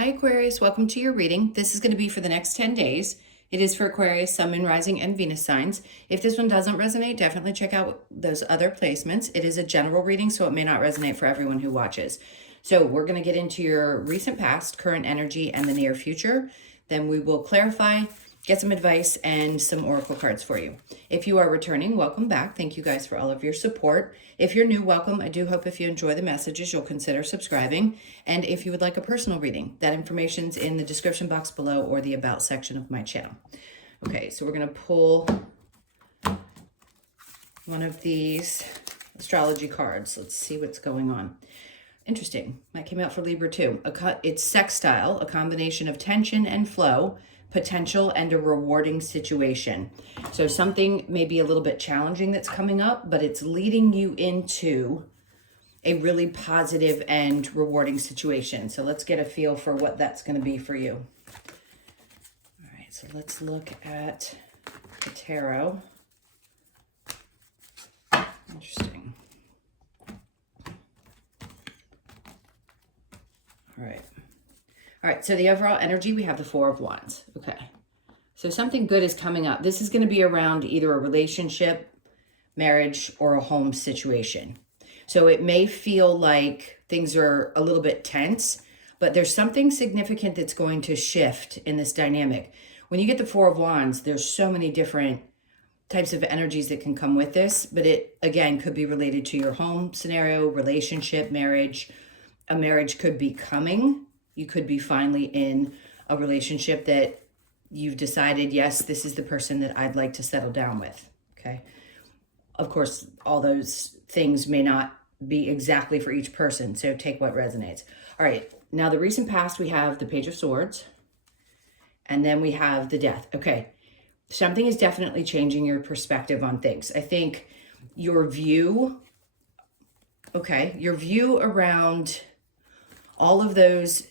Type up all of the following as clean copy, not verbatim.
Hi Aquarius, welcome to your reading. This is going to be for the next 10 days. It is for Aquarius, Sun, Moon, Rising, and Venus signs. If this one doesn't resonate, definitely check out those other placements. It is a general reading, so it may not resonate for everyone who watches. So we're going to get into your recent past, current energy, and the near future. Then we will clarify, get some advice, and some oracle cards for you. If you are returning, welcome back. Thank you guys for all of your support. If you're new, welcome. I do hope if you enjoy the messages, you'll consider subscribing. And if you would like a personal reading, that information's in the description box below or the about section of my channel. Okay, so we're going to pull one of these astrology cards. Let's see what's going on. Interesting. That came out for Libra too. It's sextile, a combination of tension and flow, potential and a rewarding situation. So something may be a little bit challenging that's coming up, but it's leading you into a really positive and rewarding situation. So let's get a feel for what that's going to be for you. All right, so let's look at the tarot. Interesting. All right. All right, so the overall energy, we have the Four of Wands. Okay, so something good is coming up. This is going to be around either a relationship, marriage, or a home situation. So it may feel like things are a little bit tense, but there's something significant that's going to shift in this dynamic. When you get the Four of Wands, there's so many different types of energies that can come with this, but it, again, could be related to your home scenario, relationship, marriage. A marriage could be coming. You could be finally in a relationship that you've decided, yes, this is the person that I'd like to settle down with, okay? Of course, all those things may not be exactly for each person, so take what resonates. All right, now the recent past, we have the Page of Swords, and then we have the Death. Okay, something is definitely changing your perspective on things. I think your view, your view around all of those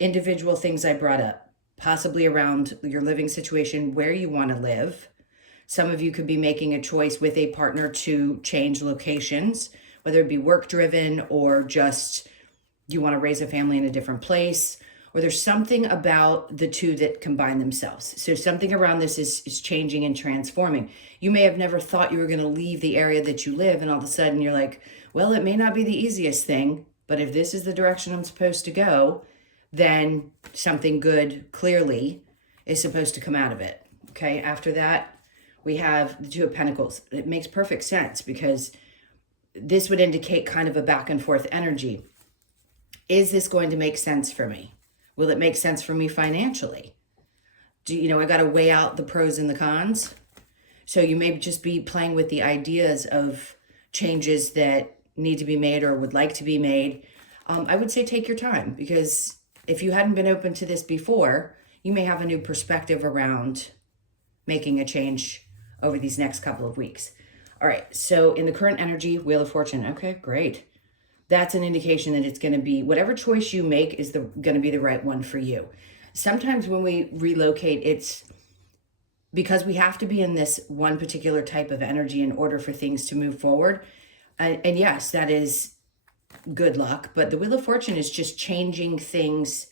individual things I brought up, possibly around your living situation, where you want to live. Some of you could be making a choice with a partner to change locations, whether it be work driven or just you want to raise a family in a different place, or there's something about the two that combine themselves. So something around this is changing and transforming. You may have never thought you were going to leave the area that you live, and all of a sudden you're like, well, it may not be the easiest thing, but if this is the direction I'm supposed to go, then something good clearly is supposed to come out of it. Okay, after that, we have the Two of Pentacles. It makes perfect sense because this would indicate kind of a back and forth energy. Is this going to make sense for me? Will it make sense for me financially? I got to weigh out the pros and the cons. So you may just be playing with the ideas of changes that need to be made or would like to be made. I would say take your time, because if you hadn't been open to this before, you may have a new perspective around making a change over these next couple of weeks. All right, so in the current energy, Wheel of Fortune. Okay, great. That's an indication that it's going to be, whatever choice you make is going to be the right one for you. Sometimes when we relocate, it's because we have to be in this one particular type of energy in order for things to move forward. And yes, that is good luck, but the Wheel of Fortune is just changing things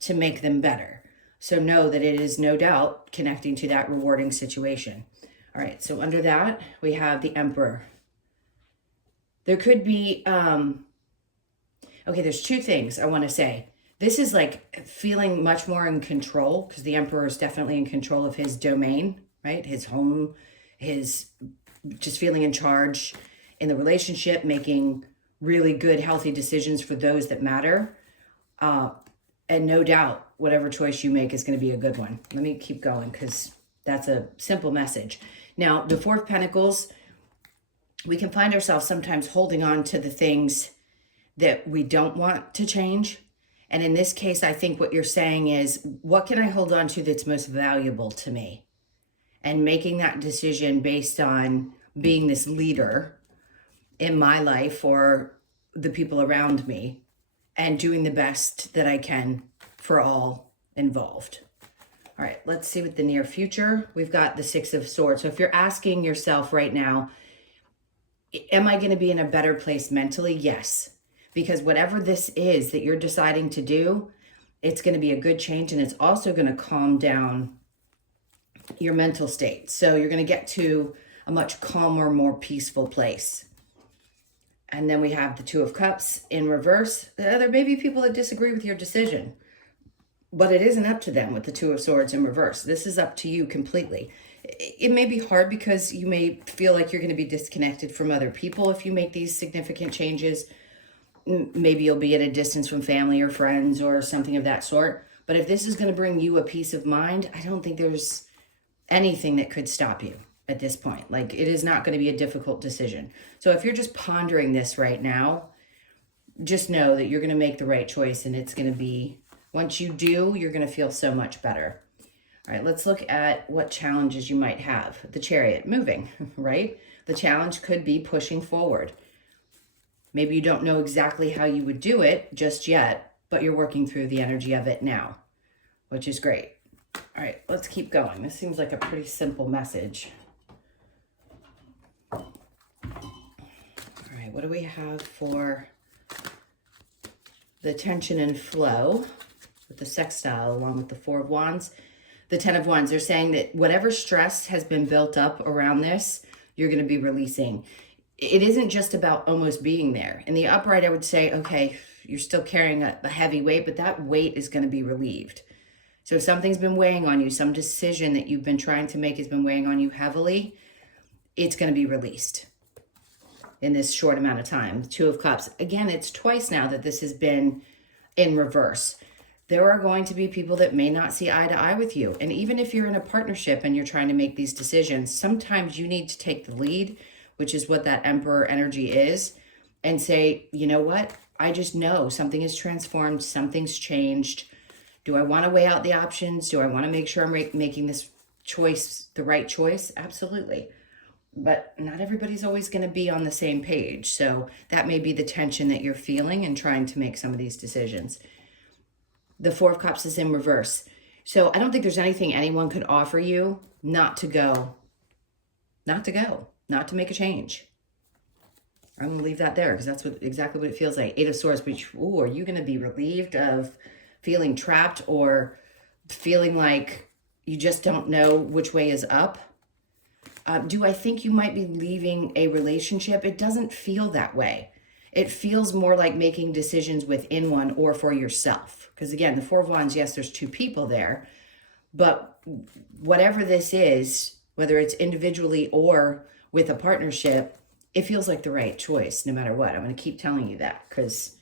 to make them better. So know that it is no doubt connecting to that rewarding situation. All right, so under that, we have the Emperor. There could be, there's two things I want to say. This is like feeling much more in control, because the Emperor is definitely in control of his domain, right? His home, his just feeling in charge in the relationship, making really good, healthy decisions for those that matter. And no doubt, whatever choice you make is going to be a good one. Let me keep going, because that's a simple message. Now, the Four of Pentacles, we can find ourselves sometimes holding on to the things that we don't want to change. And in this case, I think what you're saying is, what can I hold on to that's most valuable to me? And making that decision based on being this leader in my life or the people around me, and doing the best that I can for all involved. All right, let's see what the near future. We've got the Six of Swords. So if you're asking yourself right now, am I going to be in a better place mentally? Yes, because whatever this is that you're deciding to do, it's going to be a good change, and it's also going to calm down your mental state. So you're going to get to a much calmer, more peaceful place. And then we have the Two of Cups in reverse. There may be people that disagree with your decision, but it isn't up to them with the Two of Swords in reverse. This is up to you completely. It may be hard because you may feel like you're going to be disconnected from other people if you make these significant changes. Maybe you'll be at a distance from family or friends or something of that sort. But if this is going to bring you a peace of mind, I don't think there's anything that could stop you at this point. Like, it is not going to be a difficult decision. So if you're just pondering this right now, just know that you're going to make the right choice, and it's going to be, once you do, you're going to feel so much better. All right, let's look at what challenges you might have. The Chariot, moving, right? The challenge could be pushing forward. Maybe you don't know exactly how you would do it just yet, but you're working through the energy of it now, which is great. All right, let's keep going. This seems like a pretty simple message. All right, what do we have for the tension and flow with the sextile along with the Four of Wands? The Ten of Wands, they're saying that whatever stress has been built up around this, you're going to be releasing. It isn't just about almost being there. In the upright, I would say, okay, you're still carrying a heavy weight, but that weight is going to be relieved. So if something's been weighing on you, some decision that you've been trying to make has been weighing on you heavily, it's going to be released in this short amount of time. Two of Cups. Again, it's twice now that this has been in reverse. There are going to be people that may not see eye to eye with you. And even if you're in a partnership and you're trying to make these decisions, sometimes you need to take the lead, which is what that Emperor energy is, and say, you know what? I just know something has transformed, something's changed. Do I want to weigh out the options? Do I want to make sure I'm making this choice the right choice? Absolutely. But not everybody's always going to be on the same page. So that may be the tension that you're feeling and trying to make some of these decisions. The Four of Cups is in reverse. So I don't think there's anything anyone could offer you not to go, not to make a change. I'm going to leave that there because that's exactly what it feels like. Eight of Swords, which, ooh, are you going to be relieved of feeling trapped or feeling like you just don't know which way is up? Do I think you might be leaving a relationship? It doesn't feel that way. It feels more like making decisions within one or for yourself. Because again, the Four of Wands, yes, there's two people there. But whatever this is, whether it's individually or with a partnership, it feels like the right choice no matter what. I'm going to keep telling you that because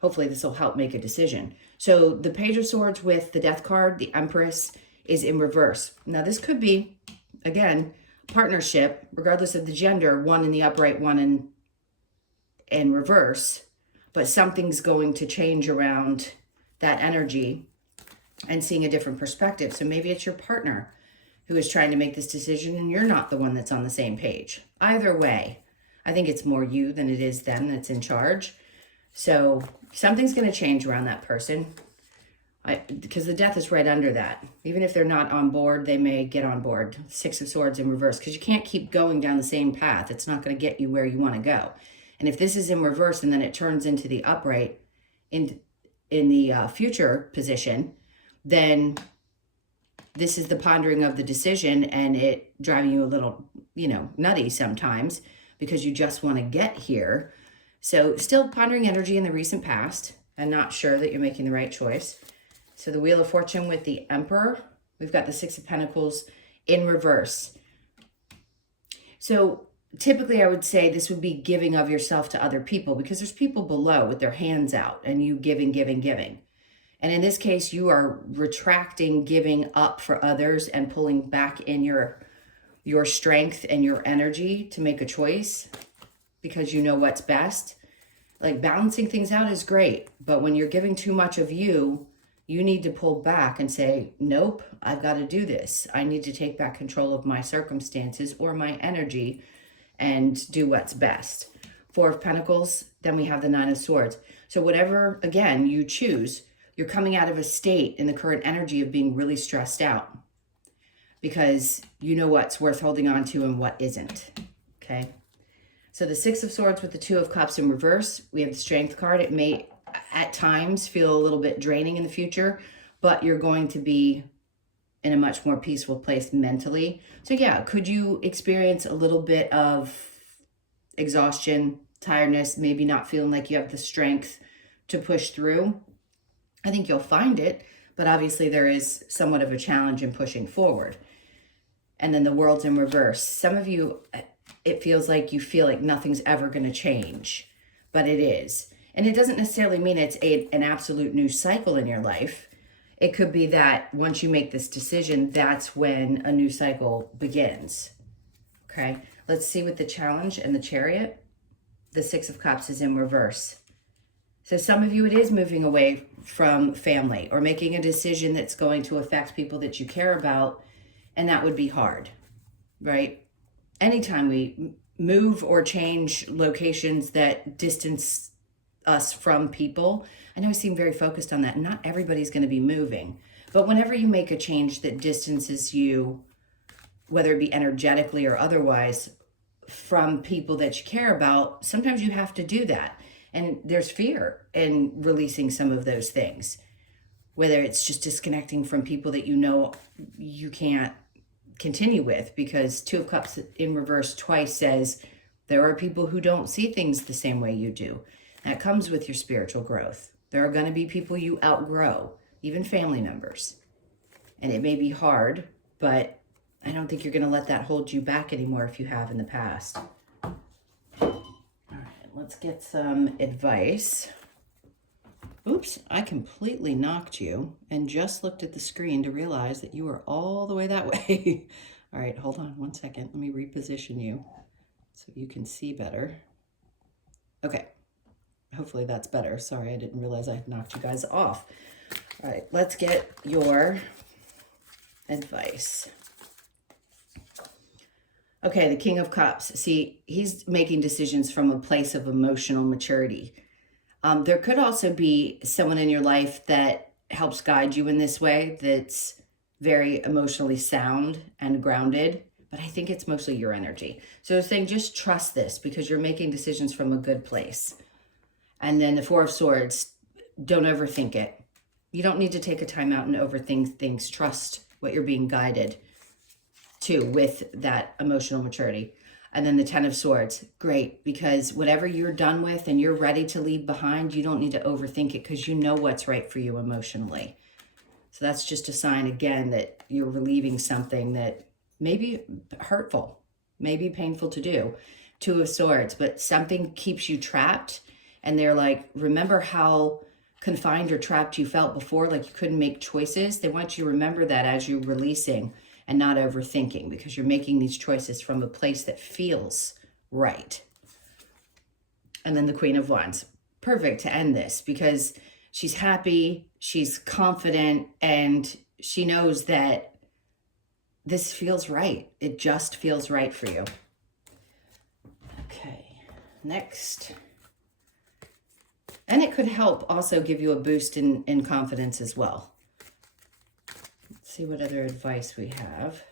hopefully this will help make a decision. So the Page of Swords with the Death card, the Empress, is in reverse. Now this could be, again, partnership, regardless of the gender, one in the upright, one in reverse, but something's going to change around that energy and seeing a different perspective. So maybe it's your partner who is trying to make this decision and you're not the one that's on the same page. Either way, I think it's more you than it is them that's in charge. So something's going to change around that person because the Death is right under that. Even if they're not on board, they may get on board. Six of Swords in reverse because you can't keep going down the same path. It's not going to get you where you want to go. And if this is in reverse and then it turns into the upright in the future position, then this is the pondering of the decision and it driving you a little, nutty sometimes because you just want to get here. So still pondering energy in the recent past and not sure that you're making the right choice. So the Wheel of Fortune with the Emperor, we've got the Six of Pentacles in reverse. So typically I would say this would be giving of yourself to other people because there's people below with their hands out and you giving. And in this case, you are retracting, giving up for others and pulling back in your strength and your energy to make a choice because you know what's best. Like balancing things out is great, but when you're giving too much of you, you need to pull back and say, nope, I've got to do this. I need to take back control of my circumstances or my energy and do what's best. Four of Pentacles, then we have the Nine of Swords. So whatever, again, you choose, you're coming out of a state in the current energy of being really stressed out because you know what's worth holding on to and what isn't, okay? So the Six of Swords with the Two of Cups in reverse, we have the Strength card. It may at times feel a little bit draining in the future, but you're going to be in a much more peaceful place mentally. So yeah, could you experience a little bit of exhaustion, tiredness, maybe not feeling like you have the strength to push through? I think you'll find it, but obviously there is somewhat of a challenge in pushing forward. And then the world's in reverse. Some of you, it feels like you feel like nothing's ever going to change, but it is. And it doesn't necessarily mean it's an absolute new cycle in your life. It could be that once you make this decision, that's when a new cycle begins. Okay, let's see with the challenge and the Chariot. The Six of Cups is in reverse. So some of you, it is moving away from family or making a decision that's going to affect people that you care about, and that would be hard, right? Anytime we move or change locations that distance us from people, I know I seem very focused on that. Not everybody's going to be moving, but whenever you make a change that distances you, whether it be energetically or otherwise, from people that you care about, sometimes you have to do that. And there's fear in releasing some of those things, whether it's just disconnecting from people that you know you can't continue with, because Two of Cups in reverse twice says there are people who don't see things the same way you do. That comes with your spiritual growth. There are going to be people you outgrow, even family members. And it may be hard, but I don't think you're going to let that hold you back anymore if you have in the past. Let's get some advice. Oops, I completely knocked you and just looked at the screen to realize that you were all the way that way. All right, hold on one second. Let me reposition you so you can see better. Okay, hopefully that's better. Sorry, I didn't realize I had knocked you guys off. All right, let's get your advice. Okay, the King of Cups. See, he's making decisions from a place of emotional maturity. There could also be someone in your life that helps guide you in this way, that's very emotionally sound and grounded, but I think it's mostly your energy. So it's saying just trust this because you're making decisions from a good place. And then the Four of Swords, don't overthink it. You don't need to take a time out and overthink things. Trust what you're being guided to with that emotional maturity. And then the Ten of Swords, great, because whatever you're done with and you're ready to leave behind, you don't need to overthink it because you know what's right for you emotionally. So that's just a sign, again, that you're relieving something that may be hurtful, may be painful to do. Two of Swords, but something keeps you trapped. And they're like, remember how confined or trapped you felt before, like you couldn't make choices? They want you to remember that as you're releasing and not overthinking, because you're making these choices from a place that feels right. And then the Queen of Wands. Perfect to end this, because she's happy, she's confident, and she knows that this feels right. It just feels right for you. Okay, next. And it could help also give you a boost in confidence as well. See what other advice we have.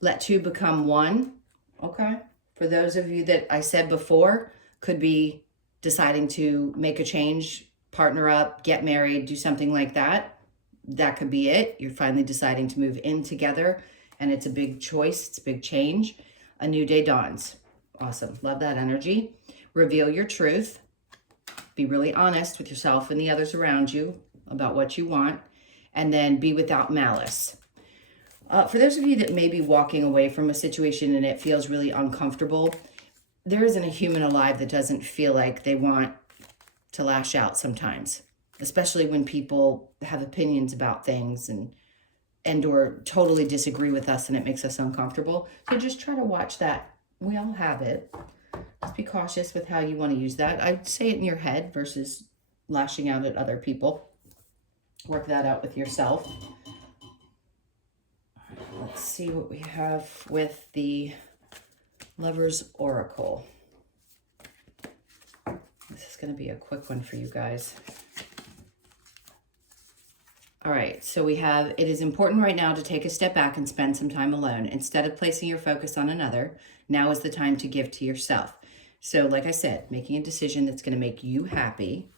Let two become one. Okay. For those of you that I said before, could be deciding to make a change, partner up, get married, do something like that. That could be it. You're finally deciding to move in together, and it's a big choice. It's a big change. A new day dawns. Awesome. Love that energy. Reveal your truth. Be really honest with yourself and the others around you about what you want, and then be without malice. For those of you that may be walking away from a situation and it feels really uncomfortable, there isn't a human alive that doesn't feel like they want to lash out sometimes, especially when people have opinions about things and or totally disagree with us and it makes us uncomfortable. So just try to watch that. We all have it. Just be cautious with how you want to use that. I'd say it in your head versus lashing out at other people. Work that out with yourself. Let's see what we have with the Lover's Oracle. This is going to be a quick one for you guys. All right, so we have, it is important right now to take a step back and spend some time alone. Instead of placing your focus on another, now is the time to give to yourself. So like I said, making a decision that's going to make you happy,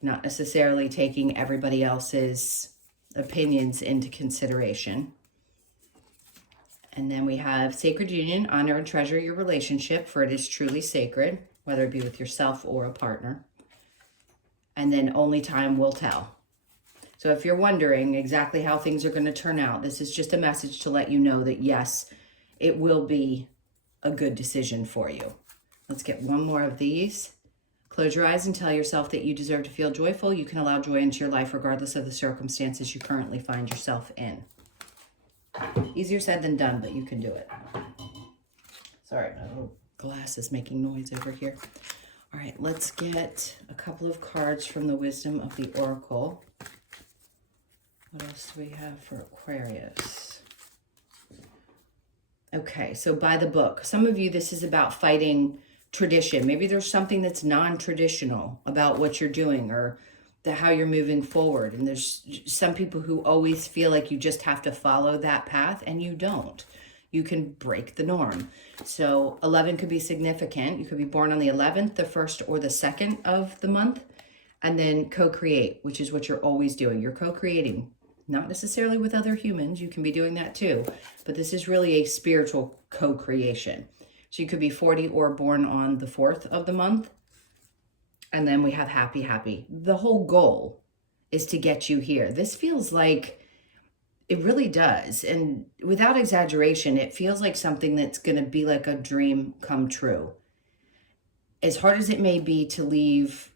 not necessarily taking everybody else's opinions into consideration. And then we have sacred union, honor and treasure your relationship, for it is truly sacred, whether it be with yourself or a partner. And then only time will tell. So if you're wondering exactly how things are going to turn out, this is just a message to let you know that yes, it will be a good decision for you. Let's get one more of these. Close your eyes and tell yourself that you deserve to feel joyful. You can allow joy into your life regardless of the circumstances you currently find yourself in. Easier said than done, but you can do it. Sorry, my little glass is making noise over here. All right, let's get a couple of cards from the Wisdom of the Oracle. What else do we have for Aquarius? Okay, so by the book. Some of you, this is about fighting tradition. Maybe there's something that's non-traditional about what you're doing or how you're moving forward. And there's some people who always feel like you just have to follow that path, and you don't. You can break the norm. So 11 could be significant. You could be born on the 11th, the 1st, or the 2nd of the month. And then co-create, which is what you're always doing. You're co-creating, not necessarily with other humans. You can be doing that too. But this is really a spiritual co-creation. So you could be 40 or born on the 4th of the month. And then we have happy, happy. The whole goal is to get you here. This feels like, it really does. And without exaggeration, it feels like something that's going to be like a dream come true. As hard as it may be to leave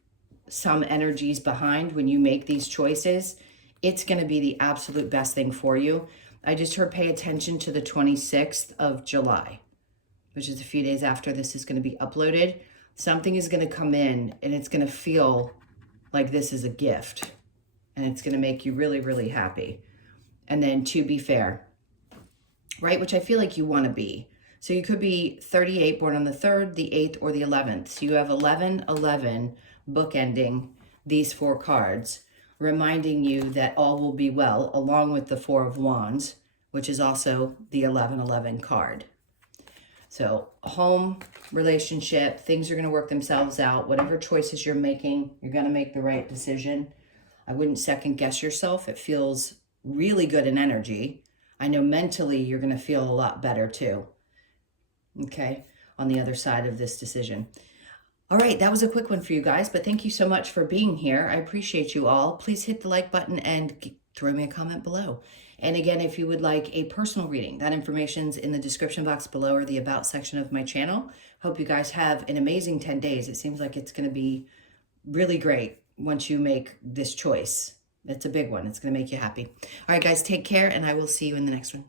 some energies behind when you make these choices, it's going to be the absolute best thing for you. I just heard pay attention to the 26th of July, which is a few days after this is going to be uploaded. Something is going to come in and it's going to feel like this is a gift. And it's going to make you really, really happy. And then to be fair, right? Which I feel like you want to be. So you could be 38, born on the 3rd, the 8th, or the 11th. So you have 11/11 bookending these 4 cards, reminding you that all will be well, along with the 4 of Wands, which is also the 11/11 card. So home, relationship, things are going to work themselves out. Whatever choices you're making, you're going to make the right decision. I wouldn't second guess yourself. It feels really good in energy. I know mentally you're going to feel a lot better too. Okay, on the other side of this decision. All right, that was a quick one for you guys, but thank you so much for being here. I appreciate you all. Please hit the like button and throw me a comment below. And again, if you would like a personal reading, that information's in the description box below or the about section of my channel. Hope you guys have an amazing 10 days. It seems like it's going to be really great once you make this choice. It's a big one. It's going to make you happy. All right, guys, take care, and I will see you in the next one.